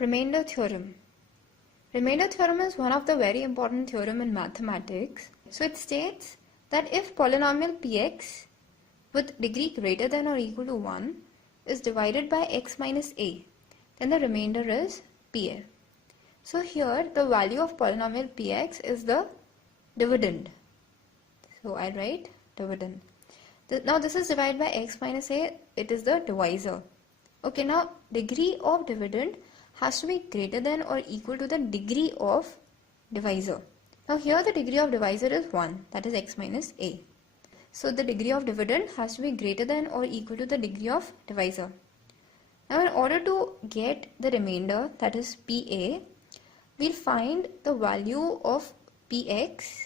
Remainder theorem. Remainder theorem is one of the very important theorem in mathematics. So it states that if polynomial px with degree greater than or equal to 1 is divided by x minus a, then the remainder is pa. So here the value of polynomial px is the dividend. So I write dividend. Now this is divided by x minus a, it is the divisor. Okay, now degree of dividend has to be greater than or equal to the degree of divisor. Now here the degree of divisor is 1, that is x minus a. So the degree of dividend has to be greater than or equal to the degree of divisor. Now in order to get the remainder, that is pa, we'll find the value of px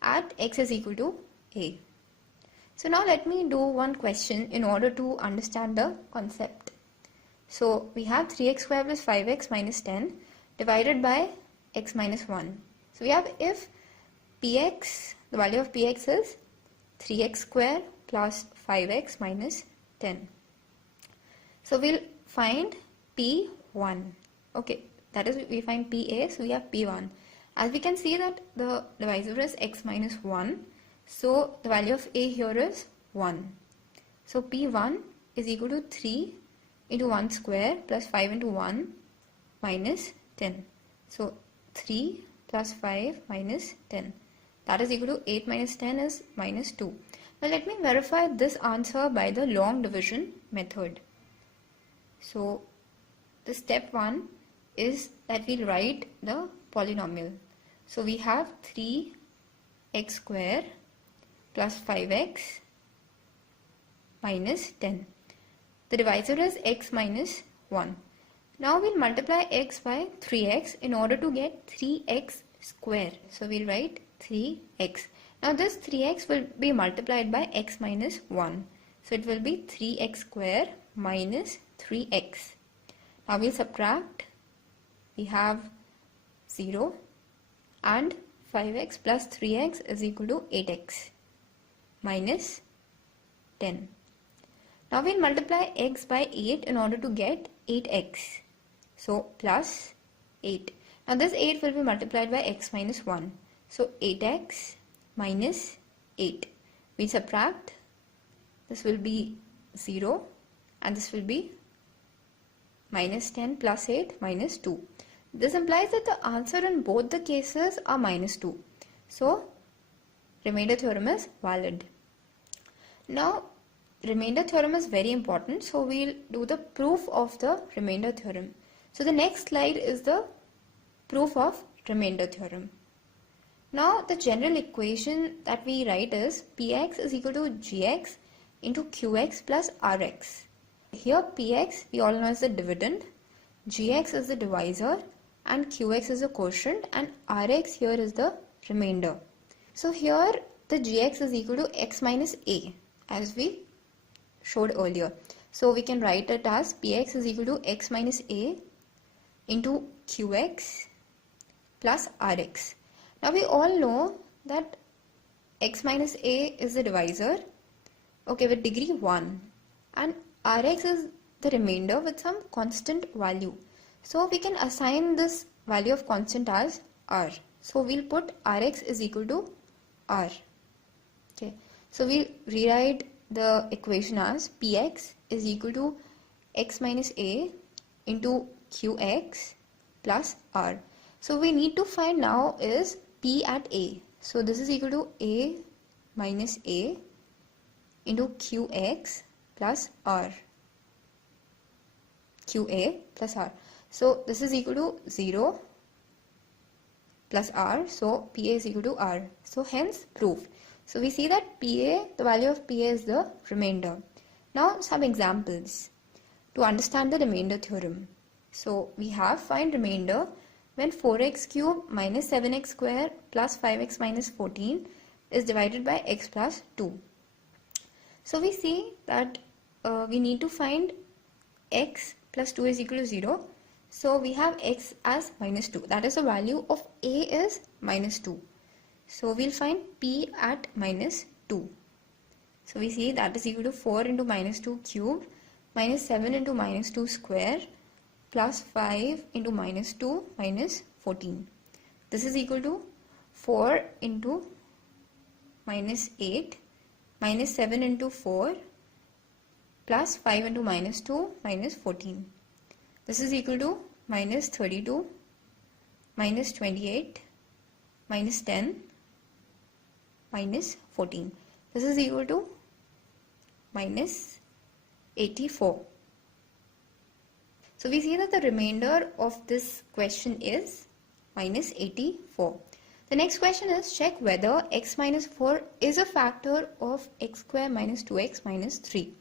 at x is equal to a. So now let me do one question in order to understand the concept. So we have 3x square plus 5x minus 10 divided by x minus 1. So we have if px, the value of px is 3x square plus 5x minus 10. So we'll find p1. Okay, that is we find pa, so we have p1. As we can see that the divisor is x minus 1. So the value of a here is 1. So p1 is equal to 3 into 1 square plus 5 into 1 minus 10. So 3 plus 5 minus 10. That is equal to 8 minus 10 is minus 2. Now let me verify this answer by the long division method. So the step 1 is that we'll write the polynomial. So we have 3x square plus 5x minus 10. The divisor is x minus 1. Now we'll multiply x by 3x in order to get 3x square. So we'll write 3x. Now this 3x will be multiplied by x minus 1. So it will be 3x square minus 3x. Now we'll subtract. We have 0 and 5x plus 3x is equal to 8x minus 10. Now we'll multiply x by 8 in order to get 8x. So plus 8. Now this 8 will be multiplied by x minus 1. So 8x minus 8. We subtract. This will be 0 and this will be minus 10 plus 8 minus 2. This implies that the answer in both the cases are minus 2. So remainder theorem is valid. Now remainder theorem is very important, so we'll do the proof of the remainder theorem. So the next slide is the proof of remainder theorem. Now the general equation that we write is px is equal to gx into qx plus rx. Here px we all know is the dividend, gx is the divisor and qx is the quotient and rx here is the remainder. So here the gx is equal to x minus a as we showed earlier. So we can write it as px is equal to x minus a into qx plus rx. Now we all know that x minus a is the divisor, okay, with degree 1, and rx is the remainder with some constant value. So we can assign this value of constant as r. So we'll put rx is equal to r. Okay, so we rewrite the equation as px is equal to x minus a into qx plus r. So we need to find now is p at a. So this is equal to a minus a into qx plus r. qa plus r. So this is equal to 0 plus r. So pa is equal to r. So hence proof. So we see that pa, the value of pa is the remainder. Now some examples to understand the remainder theorem. So we have find remainder when 4x cube minus 7x square plus 5x minus 14 is divided by x plus 2. So we see that we need to find x plus 2 is equal to 0. So we have x as minus 2. That is the value of a is minus 2. So we'll find p at minus 2. So we see that is equal to 4 into minus 2 cubed minus 7 into minus 2 square plus 5 into minus 2 minus 14. This is equal to 4 into minus 8 minus 7 into 4 plus 5 into minus 2 minus 14. This is equal to minus 32 minus 28 minus 10 minus 14. This is equal to minus 84. So we see that the remainder of this question is minus 84. The next question is, check whether x minus 4 is a factor of x square minus 2x minus 3.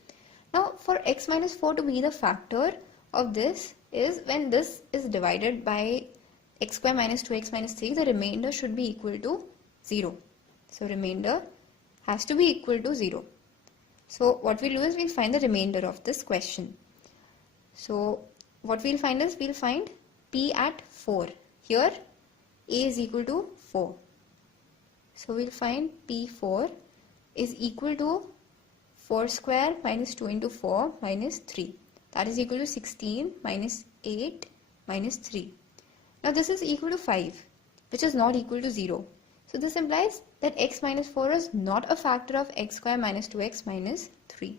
Now for x minus 4 to be the factor of this is when this is divided by x square minus 2x minus 3, the remainder should be equal to 0. So remainder has to be equal to 0. So what we'll do is we'll find the remainder of this question. So what we'll find is we'll find p at 4. Here a is equal to 4. So we'll find p4 is equal to 4 square minus 2 into 4 minus 3. That is equal to 16 minus 8 minus 3. Now this is equal to 5, which is not equal to 0. So this implies that x minus 4 is not a factor of x square minus 2x minus 3.